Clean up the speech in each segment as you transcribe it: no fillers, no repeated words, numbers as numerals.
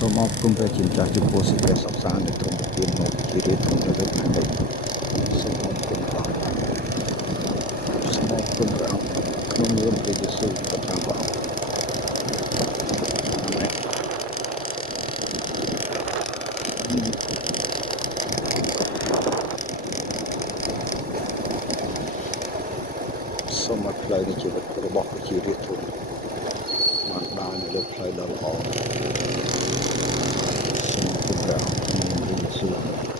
សូមអរគុណព្រះជាម្ចាស់ចំពោះសេចក្តីសុខសាន្តដែលទ្រង់ប្រទានមកជារៀងរាល់ថ្ងៃសូមអរគុណព្រះអង្គសូមអរគុណព្រះអង្គក្នុងនាមព្រះយេស៊ូវប្រទានព្រះអង្គអាមែនសូមឲ្យផ្លូវនៃជីវិតរបស់ប្រជារាស្ត្របានដើរនៅលើផ្លូវដ៏ល្អសូមអរគុណព្រះអង្គក្នុងនាមព្រះយេស៊ូវអាមែន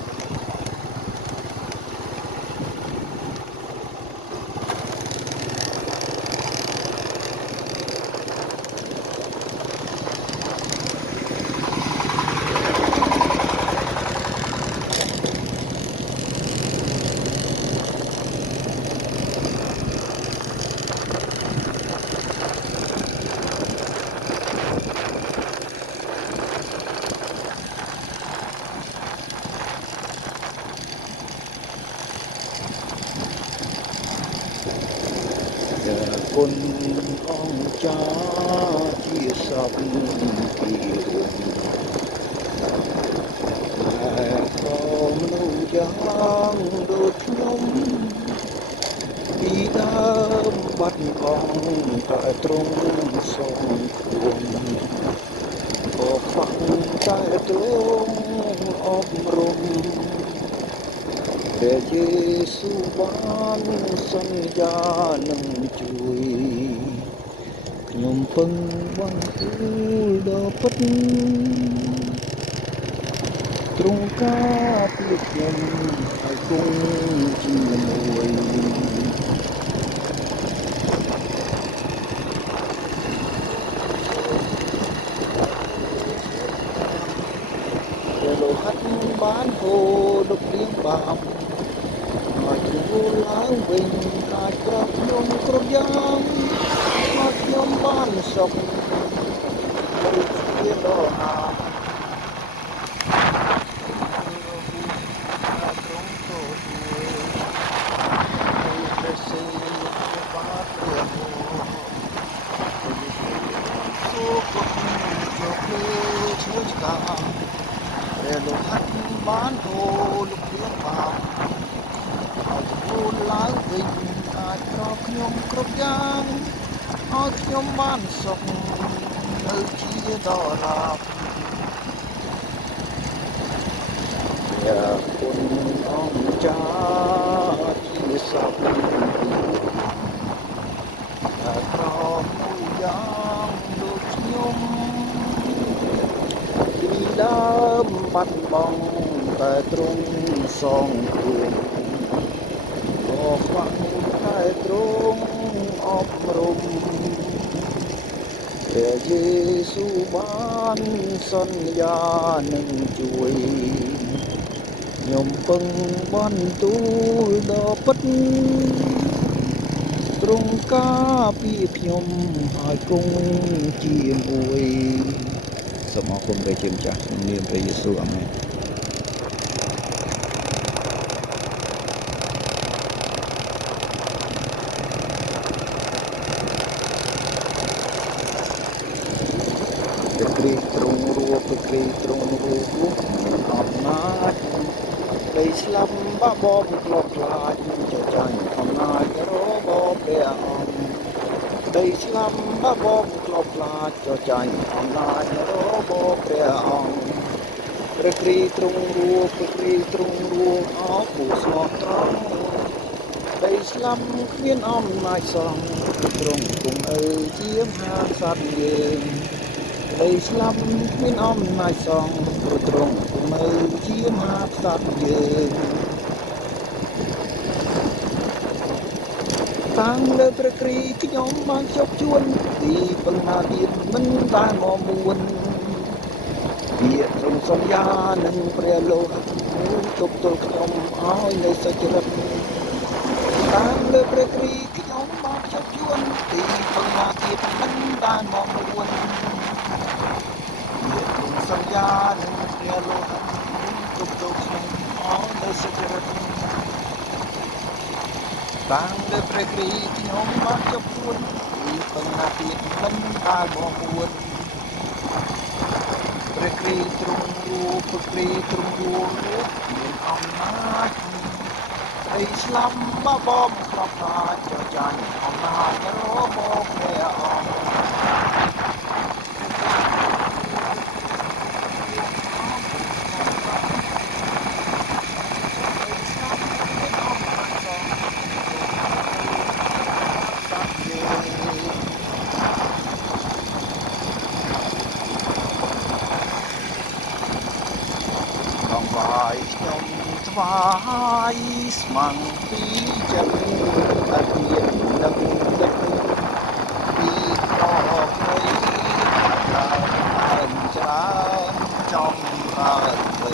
គុណអង្គចាជាសពពីរួមតែក៏មនុស្សយ៉ាងដូចខ្ញុំពីដើមបាត់បង់តែទ្រង់សងគុណក៏ខ្វះតែទ្រង់អប់រំព្រះយេស៊ូវបានសន្យានឹងជួយខ្ញុំពឹងបានទូលដល់ពិតទ្រង់ការពារខ្ញុំឲ្យគង់ជាមួយព្រះលោហិតបានហូរដូចនាងបាបឲ្យជួលឡើងវិញអាចប្រាប់ខ្ញុំគ្រប់យ៉ាងឲ្យខ្ញុំបានសុខដូចជាដល់ណាទ្រង់ទៅជួយព្រះសិទ្ធិបាទព្រះសូគុំយកលើឈើឆ្កាព្រះលោហិតបានហូរលោកព្រាបាបឲ្យជួលឡើងវិញអាចប្រកខ្ញុំគ្រប់យ៉ាងឲ្យខ្ញុំបានសុខនៅជាដល់ណាព្រះគុណអង្គចាជាសពតែក្រមួយយ៉ាងដូចខ្ញុំពីដើមបាត់បង់តែទ្រង់សងគុណក៏ខ្វះតែទ្រង់អប់រំព្រះយេស៊ូវបានសន្យានឹងជួយខ្ញុំពឹងបន្ទូលដល់ពិតទ្រង់ការពារខ្ញុំឲ្យគង់ជាមួយសូមអរគុណព្រះជាម្ចាស់ក្នុងនាមព្រះយេស៊ូវអាមែនព្រះគ្រីស្ទទ្រង់រួបព្រះគ្រីស្ទទ្រង់រួបអំណាចដីស្លាប់បាបបក្លបខ្លាចចចាញ់អំណាចរបស់ព្រះអង្គដីស្លាប់បាបបក្លបខ្លាចចចាញ់អំណាចរបស់ព្រះអង្គព្រះគ្រីស្ទទ្រង់រួបព្រះគ្រីស្ទទ្រង់រួបអោពូស្មោះត្រង់ដីស្លាប់គ្មានអំណាចសងទ្រង់គង់នៅជាមហាក្សត្រយើងដីស្លាប់គ្មានអំណាចសងព្រោះទ្រង់គង់នៅជាមហាក្សត្រយើងតាំងលើព្រះគ្រីស្ទខ្ញុំបានជោគជួនពីបឹងណាទៀតមិនដែលមកមួនពាក្យទ្រង់សន្យានឹងព្រះលោហិតទប់ទល់ខ្ញុំឲ្យនៅសុចរិតតាំងលើព្រះគ្រីស្ទខ្ញុំបានជោគជួនពីបឹងណាទៀតមិនដែលមកមួនសន្យានឹងព្រះលោហិតទប់ទល់ខ្ញុំឲ្យនៅសុចរិតតាំងលើព្រះគ្រីស្ទខ្ញុំបានជោគជួនពីបឹងណាទៀតមិនដែលមកមួនព្រះគ្រី ពុគ្រីទ្រង់រួលមានអំណាចដីស្លាប់បបមក្របខ្លាចចចាញ់អំណាចរបស់ព្រះអង្គបាយខ្ញុំថ្វាយស្មងពីចិត្តអត់មាននឹកទឹកពីក្រព្រៃច្រើនច្រើនចំរើទៅ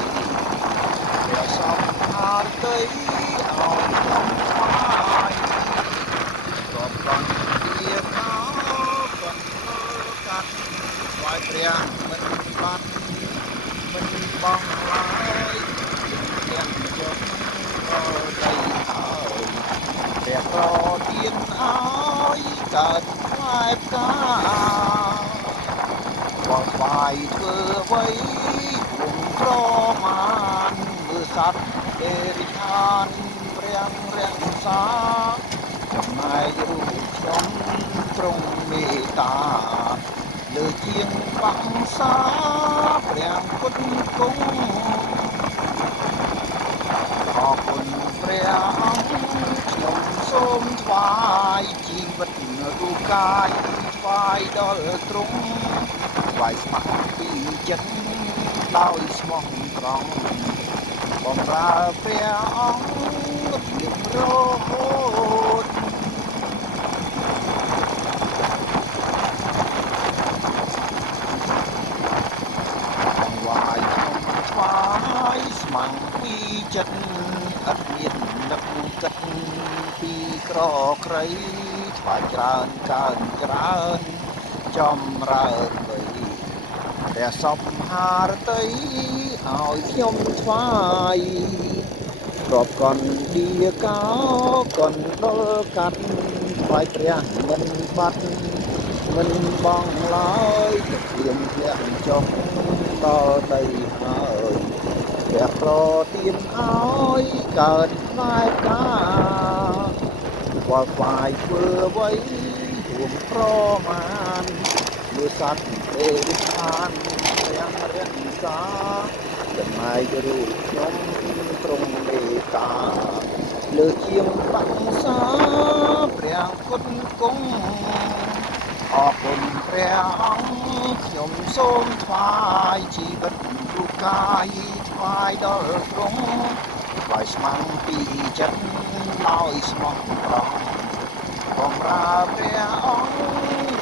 ព្រះសំហារទៅឲ្យខ្ញុំថ្វាយគ្រប់កនជាកោកនកាត់ថ្វាយព្រះមិនបាត់មិនបងឡើយទាំងជុំក៏ដីហើយព្រះប្រទានឲ្យកើតផ្លែផ្កាបងស្វាយធ្វើអ្វីវងក្រមានមើលសត្វអេរិខានព្រះរាំងសាចំណែករូបខ្ញុំទ្រង់មេត្តាលើជាងបាំងសាព្រះពុទ្ធគង់អរគុណព្រះអង្គខ្ញុំសូមថ្វាយជីវិតរូបកាយថ្វាយដល់ទ្រង់ថ្វាយស្មោះពីចិត្តដោយស្មោះត្រង់បម្រើព្រះអង្គរៀងរហូតថ្វាយស្មងពីចិត្តអត់មាននឹកគិតពីក្រក្រៃថ្វាយច្រើនកើនច្រើនចម្រើនបីព្រះសពហារតីឲ្យខ្ញុំថ្វាយគ្រប់កនឌីកោកនដល់កាត់ថ្វាយព្រះមិនបាត់មិនបងឡើយទឹកភ្លៀងធ្លាក់ចុះដល់ដីហើយព្រះប្រទានឲ្យកើតផ្លែផ្កាវល់ស្វាយធ្វើអ្វីរួមប្រមាណលើសត្វទេវខានទាំងរាំងសាចំណែករូបខ្ញុំទ្រង់មេត្តាលើជាងបាំងសាព្រះពុទ្ធគង់អរគុណព្រះអង្គខ្ញុំសូមថ្វាយជីវិតរូបកាយថ្វាយដល់ទ្រង់ថ្វាយស្មងពីចិត្តដោយស្មោះត្រង់បម្រើព្រះអង្គ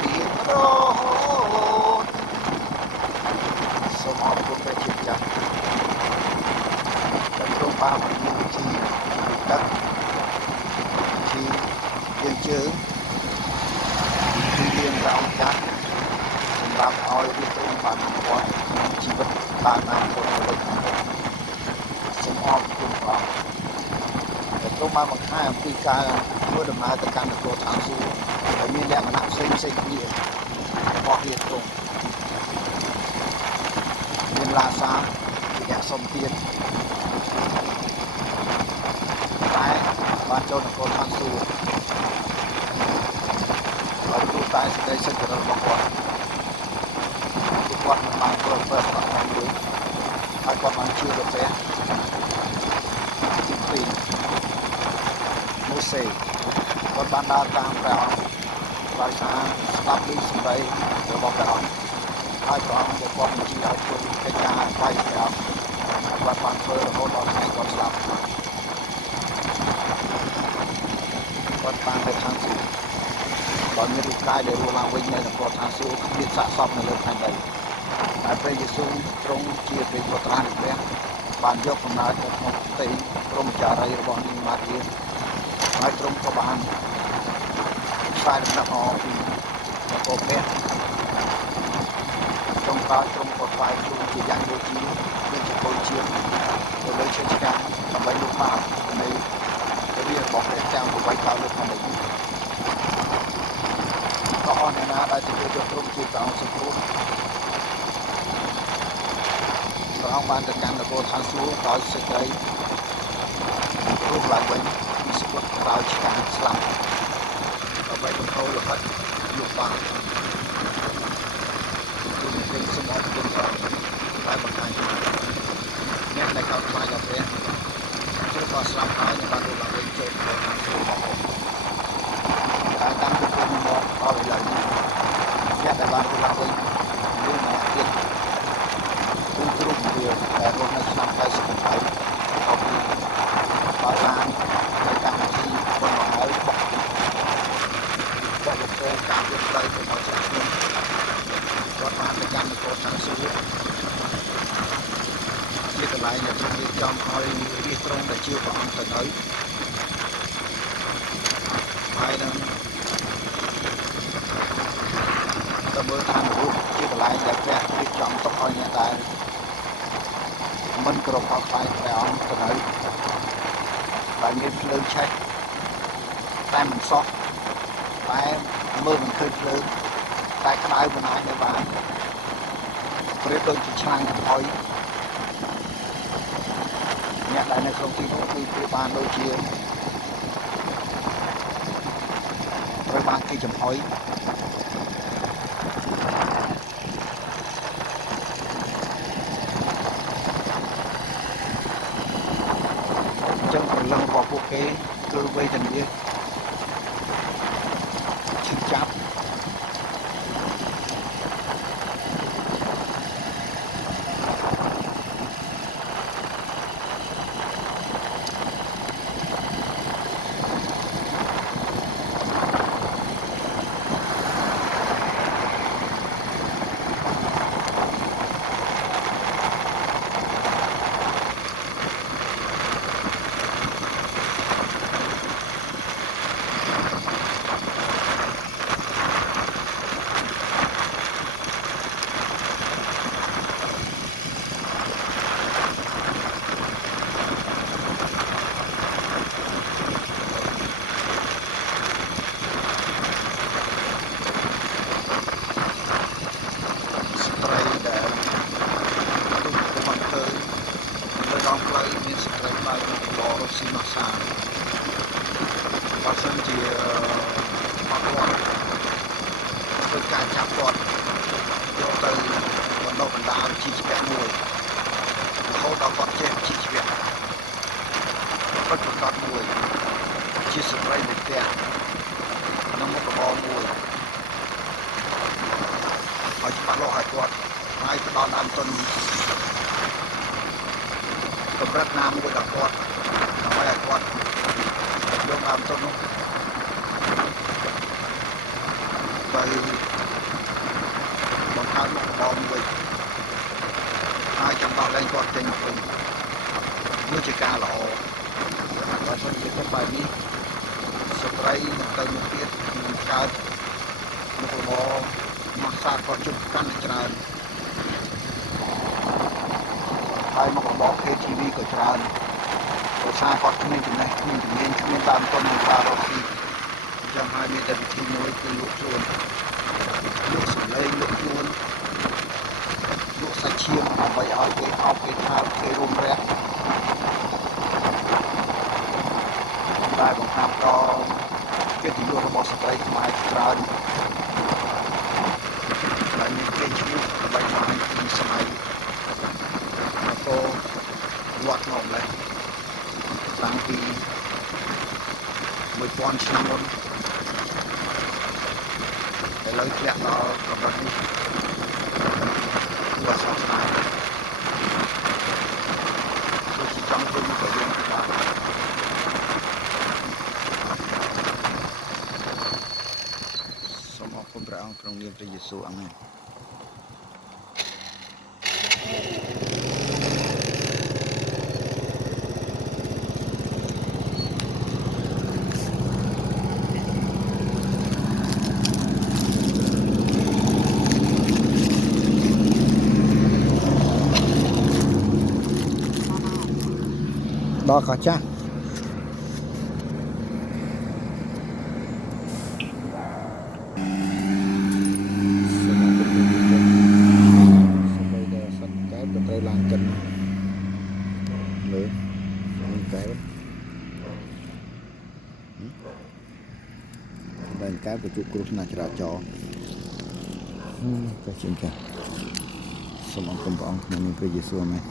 រៀងរហូតសូមអរគុណព្រះជាម្ចាស់ដែលទ្រង់បានមានវិធីដឹកជាយើងជើងពីលៀងព្រះអង្គចាស់សម្រាប់ឲ្យវាទ្រង់បានគាត់ជីវិតបានតាមពុទ្ធលេខសូមអរគុណព្រះអង្គដែលទ្រង់បានបង្ហាញអំពីការធ្វើដំណើរទៅកាន់នគរឋានសួគ៌ដែលមានលក្ខណៈផ្សេងគ្នារបស់វាទ្រង់មានលាសាជាអ្នកសុំទានតែបានចូលនគរឋានសួគ៌ហើយគ្រូតែសេចក្តីសុខរបស់គាត់គាត់មិនបានប្រព្រឹត្តតាមមួយហើយគាត់បានជឿទៅព្រះទី2ម៉ូសេគាត់បានដើរតាមព្រះអង្គដោយសារស្ដាប់ពីសម្ដីរបស់ព្រះអង្គហើយព្រះអង្គក៏គាត់បញ្ជាឲ្យធ្វើកិច្ចការថ្វាយព្រះអង្គគាត់បានធ្វើរហូតដល់ថ្ងៃគាត់ស្លាប់គាត់បានទៅខាងសួគ៌បើមានរូបកាយដែលរស់ឡើងវិញនៅនគរឋានសួគ៌គ្មានសាកសពនៅលើផែនដីតែព្រះយេស៊ូវទ្រង់ជាព្រះបុត្រានៃព្រះបានយកកំណើតនៅក្នុងផ្ទៃព្រហ្មចារីយ៍របស់នាងម៉ារីហើយទ្រង់ក៏បានផ្សាយដំណឹងល្អពីនគរព្រះទ្រង់ក៏ថ្វាយទ្រង់ជាយ៉ាងដូចជាមានជាពលជាតិទៅលើជាឆ្កាដើម្បីលុបបាបនៃរាជរបស់ព្រះទាំង8កោលើផែនដីក៏អស់អ្នកណាដែលទទួលយកទ្រង់ជាព្រះអង្គសង្គ្រោះជា ប្រងបានទៅកាន់នគរឋានសួគ៌ដោយសេចក្តីរស់ឡើងវិញពីសុគតដោយឆ្កាងស្លាប់ដើម្បីបន្ថយលំហិតលោកបានគឺមានពេលសូមអរគុណដល់ដែលបង្ហាញពីអ្នកដែលកោតខ្លាចដល់ព្រះជួយក៏ស្លាប់ហើយនឹងបានរស់ឡើងវិញចូលទៅឋានសួគ៌របស់តែតាមពីគុណមកដល់ឥឡូវនេះអ្នកដែលបានរស់ឡើងវិញមានម្នាក់ទៀតគឺគ្រូវិទ្យាដែលរស់នៅឆ្នាំ88ខពីបាសាននៅកម្មវិធីបណ្ដហើយបោះលោកពងការវិទ្យាទៅដល់ឆ្នាំនេះគាត់បានទៅកាន់នគរឋានសួគ៌ជាកន្លែងដែលទ្រង់រៀបចំឲ្យរាជទ្រង់ដែលជាព្រះអង្គទៅនៅហើយនឹងទៅមើលឋានរូបជាកន្លែងដែលព្រះរៀបចំទុកឲ្យអ្នកដែលមិនគោរពខ្លាចព្រះអង្គទៅនៅដែលមានភ្លើងឆេះតែមិនសោះតែមើលមិនឃើញភ្លើងតែក្តៅមិនអាចនៅបានប្រៀបដូចជាឆ្នាំងចំហុយអ្នកដែលនៅក្នុងទីនោះគឺប្រៀបបានដូចជាត្រូវបានគេចំហុយចឹងព្រលឹងរបស់ពួកគេគឺវេទនាឈឺចាប់មានសេចក្តីផ្លាយបរស៊ីម៉ាសាបើសិនជាមកគាត់ធ្វើការចាប់គាត់យកទៅបណ្ដុះបណ្ដាលជីវៈមួយរហូតដល់គាត់ចេះជីវៈពិតប្រាកដមួយជាស្ត្រីវិទ្យានិងមុខរបរមួយឲ្យច្បាស់លាស់ឲ្យគាត់ហើយផ្ដល់ដើមទុនកម្រិតណាមួយដល់គាត់ដើម្បីឲ្យគាត់យកដើមទុននោះទៅបង្កើតមុខរបរមួយហើយចាំដល់លែងគាត់ចេញវិញវាជាការល្អបើមិនជាទៅបែបនេះស្ត្រីនឹងទៅមុខទៀតនឹងកើតមុខរបរមកសាគាត់ជុំកាន់តែច្រើនហើយមុខរបរ KTV ក៏ច្រើនដោយសារគាត់គ្មានចំណេះគ្មានជំនាញគ្មានតាមទុនក្នុងការរកស៊ីអញ្ចឹងហើយមានតែវិធីមួយគឺលក់ខ្លួនលក់សម្លេងលក់ខ្លួនលក់សាច់ឈាមដើម្បីឲ្យគេអោបគេថាគេរួមរះតែបង្ហាប់ដល់កិត្តិយសរបស់ស្ត្រីខ្មែរច្រើនដែលមានគេឈ្មោះដើម្បីបានពីសម័យក៏វត្តមកម្លេះតាំងពី1000ឆ្នាំមុនឥឡូវធ្លាក់ដល់កម្រិតនេះគួរសោកស្ដាយដូចជាចង់ធ្វើមកវិញបាទសូមអរគុណព្រះអង្គក្នុងនាមព្រះយេស៊ូវអាមែនដល់ក៏ចាស់ស កក៏ត្រូវឡើងកិនមើលមានកែវបែរកែវប្រជុំគ្រោះថ្នាក់ចរាចរណ៍ក៏ជាងចាសូមអរគុណព្រះអង្គក្នុងនាមព្រះយេស៊ូវអាមែន